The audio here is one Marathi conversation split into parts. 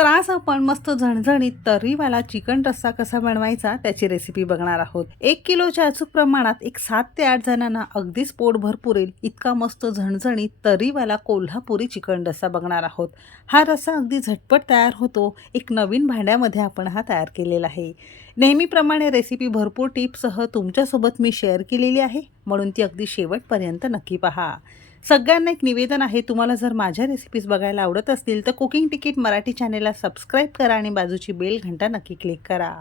तर आज आपण मस्त झणझणीत तर्रीवाला चिकन रस्सा कसा बनवायचा त्याची रेसिपी बघणार आहोत. एक किलोच्या अचूक प्रमाणात एक सात ते आठ जणांना अगदीच पोटभर पुरेल इतका मस्त झणझणीत तर्रीवाला कोल्हापुरी चिकन रस्सा बघणार आहोत. हा रस्सा अगदी झटपट तयार होतो. एक नवीन भांड्यामध्ये आपण हा तयार केलेला आहे. नेहमीप्रमाणे रेसिपी भरपूर टिप्ससह तुमच्यासोबत मी शेअर केलेली आहे. म्हणून ती अगदी शेवटपर्यंत नक्की पहा. सगळ्यांना एक निवेदन आहे तुम्हाला जर माझ्या रेसिपीज बघायला आवडत असतील तर कुकिंग तिकीट मराठी चॅनेलला सबस्क्राईब करा आणि बाजूची बेल घंटा नक्की क्लिक करा.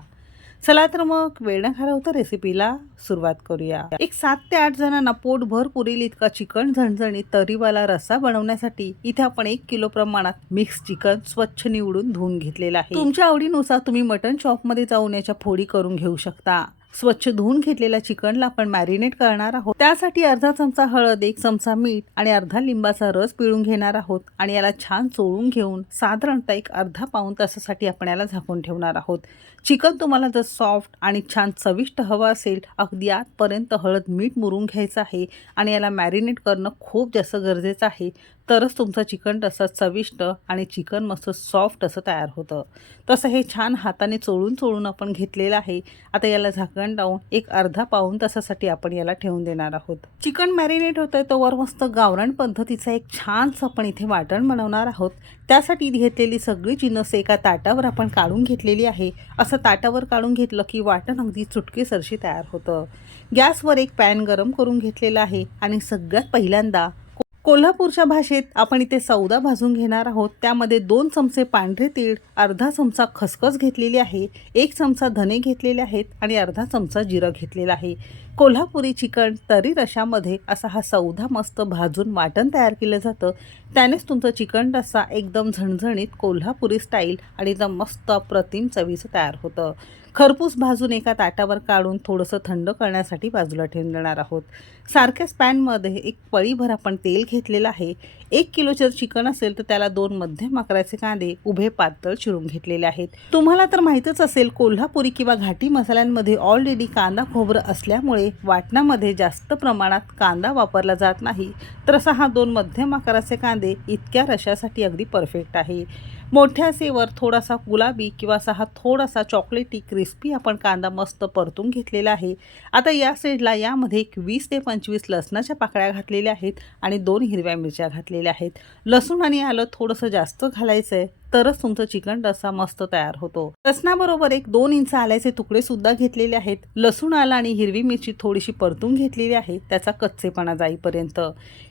चला तर मग वेळ न घालवता रेसिपीला सुरुवात करूया. एक सात ते आठ जणांना पोटभर पुरेल इतका चिकन झणझणीत तरीवाला रस्सा बनवण्यासाठी. इथे आपण एक किलो प्रमाणात मिक्स चिकन स्वच्छ निवडून धुवून घेतलेला आहे. तुमच्या आवडीनुसार तुम्ही मटन शॉपमध्ये जाऊन याच्या फोडी करून घेऊ शकता. स्वच्छ धुवून घेतलेल्या चिकनला आपण मॅरिनेट करणार आहोत. त्यासाठी अर्धा चमचा हळद एक चमचा मीठ आणि अर्धा लिंबाचा रस पिळून घेणार आहोत आणि याला छान चोळून घेऊन साधारणतः एक अर्धा पाऊण तासासाठी आपण याला झाकून ठेवणार आहोत. चिकन तुम्हाला जर सॉफ्ट आणि छान चविष्ट हवं असेल अगदी आतपर्यंत हळद मीठ मुरून घ्यायचं आहे आणि याला मॅरिनेट करणं खूप जास्त गरजेचं आहे. तरच तुमचं चिकन तसं चविष्ट आणि चिकन मस्त सॉफ्ट असं तयार होतं. तसं हे छान हाताने चोळून चोळून आपण घेतलेलं आहे. आता याला झाकण लावून एक अर्धा पाऊण तासासाठी आपण याला ठेवून देणार आहोत. चिकन मॅरिनेट होतं तोवर मस्त गावरान पद्धतीचं एक छानसं आपण इथे वाटण बनवणार आहोत. त्यासाठी घेतलेली सगळी जिनस एका ताटावर आपण काढून घेतलेली आहे. असं ताटावर काढून घेतलं की वाटण अगदी चुटकेसरशी तयार होतं. गॅसवर एक पॅन गरम करून घेतलेला आहे आणि सगळ्यात पहिल्यांदा कोल्हापूरच्या भाषेत आपण इथे सौदा भाजून घेणार आहोत. त्यामध्ये दोन चमचे पांढरे तीळ अर्धा चमचा खसखस घेतलेली आहे एक चमचा धने घेतलेले आहेत आणि अर्धा चमचा जिरं घेतलेला आहे. कोल्हापुरी चिकन तरी रशामध्ये असा हा सौदा मस्त भाजून वाटण तयार केलं जातं. त्यानेच तुमचं चिकन रस्सा एकदम झणझणीत कोल्हापुरी स्टाईल आणि एकदम मस्त अप्रतिम चवीचं तयार होतं. खरपूस भाजून एका ताटावर काढून थोडंसं थंड करण्यासाठी बाजूला ठेवून देणार आहोत. सारख्याच पॅनमध्ये एक पळीभर आपण तेल घेतलेलं आहे. एक किलो जर चिकन असेल तर त्याला दोन मध्यम आकाराचे कांदे उभे पातळ चिरून घेतलेले आहेत. तुम्हाला तर माहीतच असेल कोल्हापुरी किंवा घाटी मसाल्यांमध्ये ऑलरेडी कांदा खोबरं असल्यामुळे वाटणामध्ये जास्त प्रमाणात कांदा वापरला जात नाही. तर असा हा दोन मध्यम आकाराचे कांदे इतक्या रशासाठी अगदी परफेक्ट आहे. मोठ्या सेवर थोडासा गुलाबी किंवा असा हा थोडासा चॉकलेटी क्रिस्पी आपण कांदा मस्त परतून घेतलेला आहे. आता या साईडला यामध्ये एक वीस ते पंचवीस लसणाच्या पाकळ्या घातलेल्या आहेत आणि दोन हिरव्या मिरच्या घातलेल्या आहेत. लसूण आणि आलं थोडंसं जास्त घालायचं आहे तरच तुमचं चिकन रस्सा मस्त तयार होतो. रसनाबरोबर एक दोन इंच आल्याचे तुकडे सुद्धा घेतलेले आहेत. लसूण आला आणि हिरवी मिरची थोडीशी परतून घेतलेली आहे. त्याचा कच्चेपणा जाईपर्यंत.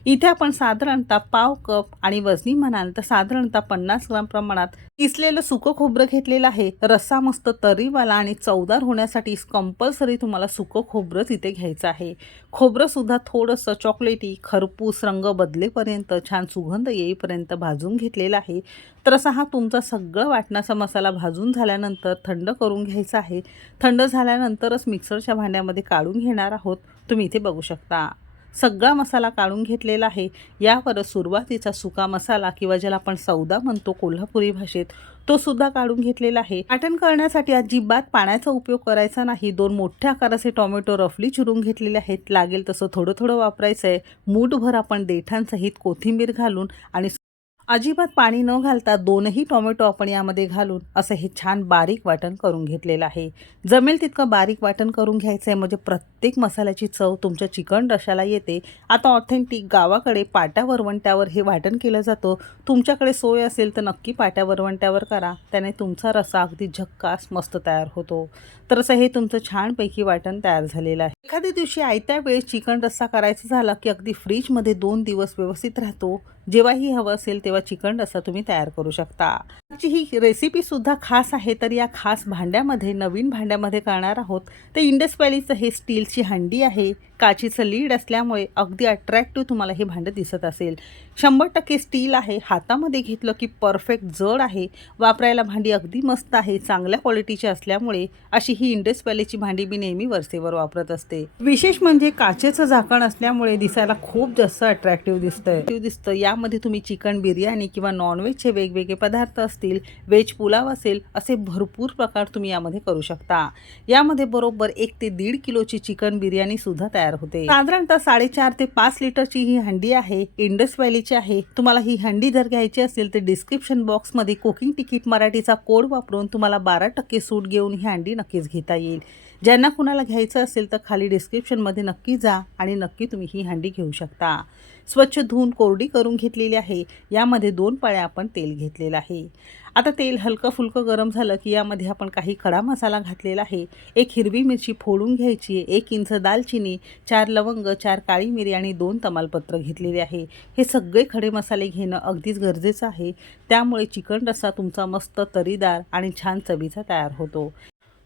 इथे आपण साधारणतः पाव कप आणि वजनी म्हणाल तर साधारणतः पन्नास ग्राम प्रमाणात किसलेलं सुकं खोबरं घेतलेलं आहे. रस्सा मस्त तरीवाला आणि चवदार होण्यासाठी कंपल्सरी तुम्हाला सुकं खोबरंच इथे घ्यायचं आहे. खोबरं सुद्धा थोडंसं चॉकलेटी खरपूस रंग बदलेपर्यंत छान सुगंध येईपर्यंत भाजून घेतलेला आहे. तर असा हा तुमचा सगळं वाटणाचा मसाला भाजून झाल्यानंतर थंड करून घ्यायचा आहे. थंड झाल्यानंतरच मिक्सरच्या भांड्यामध्ये काढून घेणार आहोत. तुम्ही इथे बघू शकता. सगळा मसाला काढून घेतलेला आहे. यावर सुरुवातीचा सुका मसाला किंवा ज्याला आपण सौदा म्हणतो कोल्हापुरी भाषेत तो सुद्धा काढून घेतलेला आहे. वाटण करण्यासाठी अजिबात पाण्याचा उपयोग करायचा नाही. दोन मोठ्या आकाराचे टोमॅटो रफली चिरून घेतलेले आहेत. लागेल तसं थोडं थोडं वापरायचं आहे मूठभर आपण देठांसहित कोथिंबीर घालून आणि अजिबात पाणी न घालता दोनही टोमॅटो आपण यामध्ये घालून असं हे छान बारीक वाटण करून घेतलेलं आहे. जमेल तितकं बारीक वाटण करून घ्यायचं आहे म्हणजे प्रत्येक मसाल्याची चव तुमच्या चिकन रशाला येते. आता ऑथेंटिक गावाकडे पाट्या वरवंट्यावर हे वाटण केलं जातं. तुमच्याकडे सोय असेल तर नक्की पाट्या वरवंट्यावर करा. त्याने तुमचा रसा अगदी झक्कास मस्त तयार होतो. तर असं हे तुमचं छानपैकी वाटण तयार झालेलं आहे. एखाद्या दिवशी आयत्या वेळेस चिकन रस्सा करायचा झाला की अगदी फ्रीजमध्ये दोन दिवस व्यवस्थित राहतो जेव्हाही हवं असेल तेव्हा चिकन रस्सा तुम्ही तयार करू शकता. आजची ही रेसिपी सुद्धा खास आहे तर या खास भांड्यामध्ये नवीन भांड्यामध्ये करणार आहोत. ते इंडस व्हॅलीचं हे स्टीलची हंडी आहे. काचीचं लीड असल्यामुळे अगदी अट्रॅक्टिव्ह तुम्हाला हे भांडं दिसत असेल. शंभर टक्के स्टील आहे. हातामध्ये घेतलं की परफेक्ट जड आहे. वापरायला भांडी अगदी मस्त आहे. चांगल्या क्वालिटीची असल्यामुळे अशी ही इंडस व्हॅलीची भांडी मी नेहमी वरसेवर वापरत असते. विशेष म्हणजे काचेचं झाकण असल्यामुळे दिसायला खूप जास्त अट्रॅक्टिव्ह दिसतंय. दिसतं. यामध्ये तुम्ही चिकन बिर्याणी किंवा नॉनव्हेजचे वेगवेगळे पदार्थ असतील व्हेज पुलाव असेल असे भरपूर प्रकार तुम्ही यामध्ये करू शकता. यामध्ये बरोबर एक ते दीड किलोची चिकन बिर्याणी सुद्धा तयार तयार होते. साधारणतः साडेचार ते पाच लिटरची ही हंडी आहे इंडस व्हॅलीची आहे. तुम्हाला ही हंडी जर घ्यायची असेल तर डिस्क्रिप्शन बॉक्समध्ये कुकिंग तिकीट मराठीचा कोड वापरून तुम्हाला बारा टक्के सूट घेऊन ही हंडी नक्कीच घेता येईल. ज्यांना कुणाला घ्यायचं असेल तर खाली डिस्क्रिप्शनमध्ये नक्की जा आणि नक्की तुम्ही ही हंडी घेऊ शकता. स्वच्छ धुवून कोरडी करून घेतलेली आहे. यामध्ये दोन पळ्या आपण तेल घेतलेलं आहे. आता तेल हलकं फुलकं गरम झालं की यामध्ये आपण काही खडा मसाला घातलेला आहे. एक हिरवी मिरची फोडून घ्यायची आहे. एक इंच दालचिनी चार लवंग चार काळी मिरी आणि दोन तमालपत्र घेतलेले आहे. हे सगळे खडे मसाले घेणं अगदीच गरजेचं आहे. त्यामुळे चिकन रस्सा तुमचा मस्त तरीदार आणि छान चवीचा तयार होतो.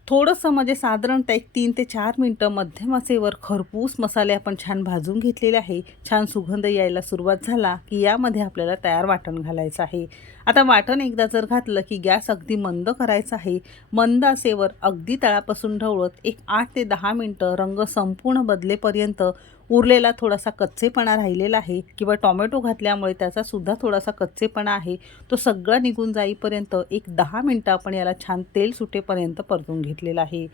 थोडंसं म्हणजे साधारणतः एक तीन ते चार मिनटं मध्यम आचेवर खरपूस मसाले आपण छान भाजून घेतलेले आहे. छान सुगंध यायला सुरुवात झाला की यामध्ये आपल्याला तयार वाटण घालायचं आहे. आता वाटण एकदा जर घातलं की गॅस अगदी मंद करायचा आहे. मंद असेवर अगदी तळापासून ढवळत एक आठ ते दहा मिनटं रंग संपूर्ण बदलेपर्यंत उरलेला थोडासा कच्चेपणा राहिलेला आहे किंवा टॉमॅटो घातल्यामुळे त्याचा सुद्धा थोडासा कच्चेपणा आहे तो सगळा निघून जाईपर्यंत एक दहा मिनटं आपण याला छान तेल सुटेपर्यंत परतून घेतलेला आहे.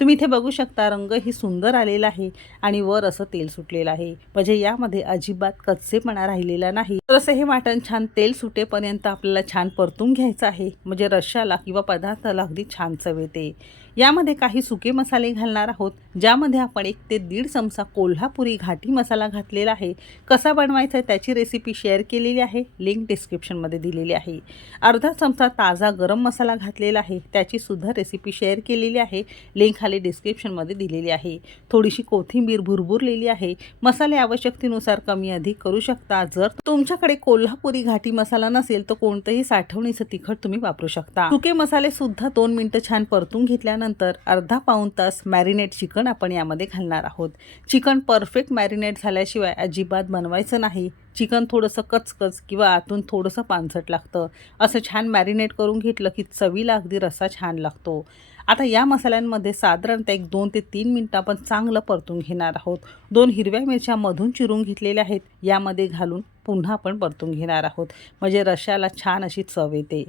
तुम्ही इथे बघू शकता रंग ही सुंदर आलेला आहे आणि वर असं तेल सुटलेलं आहे. म्हणजे यामध्ये अजिबात कच्चेपणा राहिलेला नाही. तर असं हे वाटण छान तेल सुटेपर्यंत आपल्याला छान परतून घ्यायचं आहे. म्हणजे रश्याला किंवा पदार्थाला अगदी छान चव येते यामध्ये काही सुके मसाले घालणार आहोत ज्यामध्ये आपण एक ते दीड चमचा कोल्हापुरी घाटी मसाला घातलेला आहे. कसा बनवायचा आहे त्याची रेसिपी शेअर केलेली आहे लिंक डिस्क्रिप्शनमध्ये दिलेली आहे. अर्धा चमचा ताजा गरम मसाला घातलेला आहे त्याची सुद्धा रेसिपी शेअर केलेली आहे. लिंक खाली डिस्क्रिप्शनमध्ये दिलेली आहे. थोडीशी कोथिंबीर भुरभुरलेली आहे. मसाले आवश्यकतेनुसार कमी अधिक करू शकता. जर तुमच्याकडे कोल्हापुरी घाटी मसाला नसेल तर कोणतंही साठवणीचं तिखट तुम्ही वापरू शकता. सुके मसाले सुद्धा दोन मिनटं छान परतून घेतल्यानंतर अर्धा पाऊण तास मॅरिनेट चिकन आपण यामध्ये घालणार आहोत. चिकन परफेक्ट मॅरिनेट झाल्याशिवाय अजिबात बनवायचं नाही. चिकन थोडंसं कचकच किंवा आतून थोडंसं पानसट लागतं. असं छान मॅरिनेट करून घेतलं की चवीला अगदी रस्सा छान लागतो. आता या मसाल्यांमध्ये साधारणतः एक दोन ते तीन मिनटं आपण चांगलं परतून घेणार आहोत. दोन हिरव्या मिरच्या मधून चिरून घेतलेल्या आहेत. यामध्ये घालून पुन्हा आपण परतून घेणार आहोत. म्हणजे रश्याला छान अशी चव येते.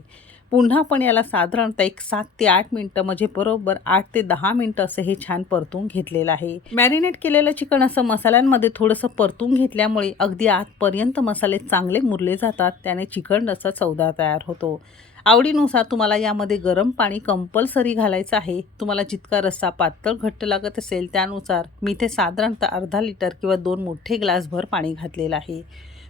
पुन्हा पण याला साधारणतः एक सात ते आठ मिनटं म्हणजे बरोबर आठ ते दहा मिनटं असं हे छान परतून घेतलेलं आहे. मॅरिनेट केलेलं चिकन असं मसाल्यांमध्ये थोडंसं परतून घेतल्यामुळे अगदी आतपर्यंत मसाले चांगले मुरले जातात. त्याने चिकन रस्सा चवदार तयार होतो. आवडीनुसार तुम्हाला यामध्ये गरम पाणी कंपल्सरी घालायचं आहे. तुम्हाला जितका रस्सा पातळ घट्ट लागत असेल त्यानुसार मी इथे साधारणतः अर्धा लिटर किंवा दोन मोठे ग्लासभर पाणी घातलेलं आहे.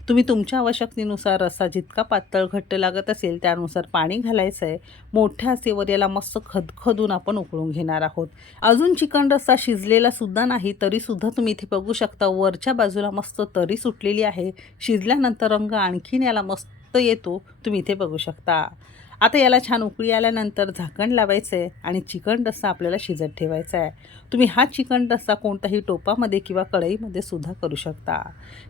तुम्ही तुमच्या आवश्यकतेनुसार रस्सा जितका पातळ घट्ट लागत असेल त्यानुसार पाणी घालायचं आहे मोठ्या असेवर याला मस्त खदखदून आपण उकळून घेणार आहोत. अजून चिकन रस्सा शिजलेला सुद्धा नाही तरीसुद्धा तुम्ही इथे बघू शकता वरच्या बाजूला मस्त तरी सुटलेली आहे. शिजल्यानंतर रंग आणखीन याला मस्त येतो तुम्ही इथे बघू शकता. आता याला छान उकळी आल्यानंतर झाकण लावायचं आहे आणि चिकन रस्सा आपल्याला शिजत ठेवायचा आहे तुम्ही हा चिकन रस्सा कोणत्याही टोपामध्ये किंवा कढईमध्ये सुद्धा करू शकता.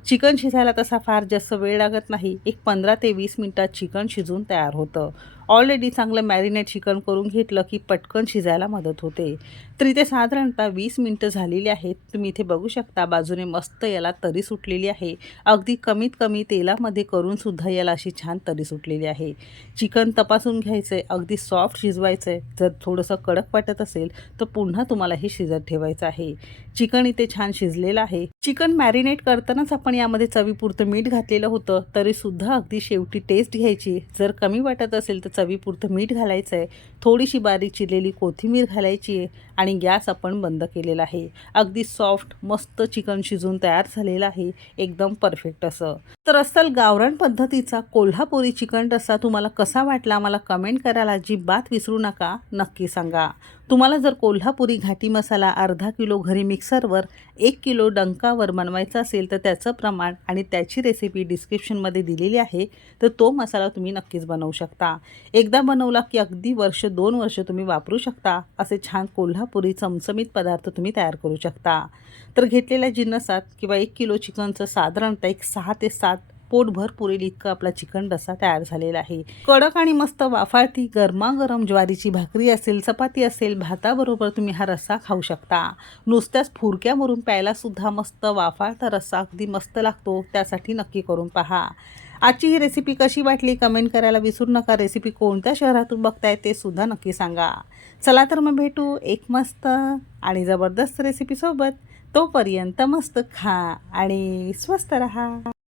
चिकन शिजायला तसा फार जास्त वेळ लागत नाही. एक पंधरा ते वीस मिनटात चिकन शिजून तयार होतं. ऑलरेडी चांगलं मॅरिनेट चिकन करून घेतलं की पटकन शिजायला मदत होते. तर इथे साधारणतः वीस मिनटं झालेली आहेत. तुम्ही इथे बघू शकता बाजूने मस्त याला तरी सुटलेली आहे. अगदी कमीत कमी तेलामध्ये करूनसुद्धा याला अशी छान तरी सुटलेली आहे. चिकन तपासून घ्यायचं आहे अगदी सॉफ्ट शिजवायचं आहे जर थोडंसं कडक वाटत असेल तर पुन्हा तुम्हाला हे शिजत ठेवायचं आहे. चिकन इथे छान शिजलेलं आहे. चिकन मॅरिनेट करतानाच आपण यामध्ये चवीपुरतं मीठ घातलेलं होतं तरीसुद्धा अगदी शेवटी टेस्ट घ्यायची. जर कमी वाटत असेल तर चवीपुरतं मीठ घालायचं आहे थोडीशी बारीक चिरलेली कोथिंबीर घालायची आहे. आणि गॅस आपण बंद केलेला आहे. अगदी सॉफ्ट मस्त चिकन शिजून तयार झालेलं आहे. एकदम परफेक्ट असं. तर अस्सल गावरान पद्धतीचा कोल्हापुरी चिकन रस्सा तुम्हाला कसा वाटला मला कमेंट करायला अजिबात विसरू नका. नक्की सांगा. तुम्हाला जर कोल्हापुरी घाटी मसाला अर्धा किलो घरी मिक्सरवर एक किलो डंकावर बनवायचा असेल तर त्याचं प्रमाण आणि त्याची रेसिपी डिस्क्रिप्शनमध्ये दिलेली आहे तर तो मसाला तुम्ही नक्कीच बनवू शकता. एकदा बनवला की अगदी वर्ष दोन वर्ष तुम्ही वापरू शकता असे छान कोल्हा चमचमीत पदार्थ तुम्ही तयार करू शकता. तर घेतलेल्या जिन्नसात किंवा एक किलो चिकनचं साधारणतः एक सहा ते सात पोटभर पुरेल इतकं आपला चिकन रस्सा तयार झालेला आहे. कडक आणि मस्त वाफाळती गरमागरम ज्वारीची भाकरी असेल चपाती असेल भाताबरोबर तुम्ही हा रस्सा खाऊ शकता. नुसत्याच फुरक्यावरून प्यायला सुद्धा मस्त वाफाळता रस्सा अगदी मस्त लागतो त्यासाठी नक्की करून पहा. आजची ही रेसिपी कशी वाटली? कमेंट करायला विसरू नका. रेसिपी कोणत्या शहरातून बघताय ते सुद्धा नक्की सांगा. चला तर मग भेटू एक मस्त आणि जबरदस्त रेसिपीसोबत तोपर्यंत मस्त खा आणि स्वस्त रहा.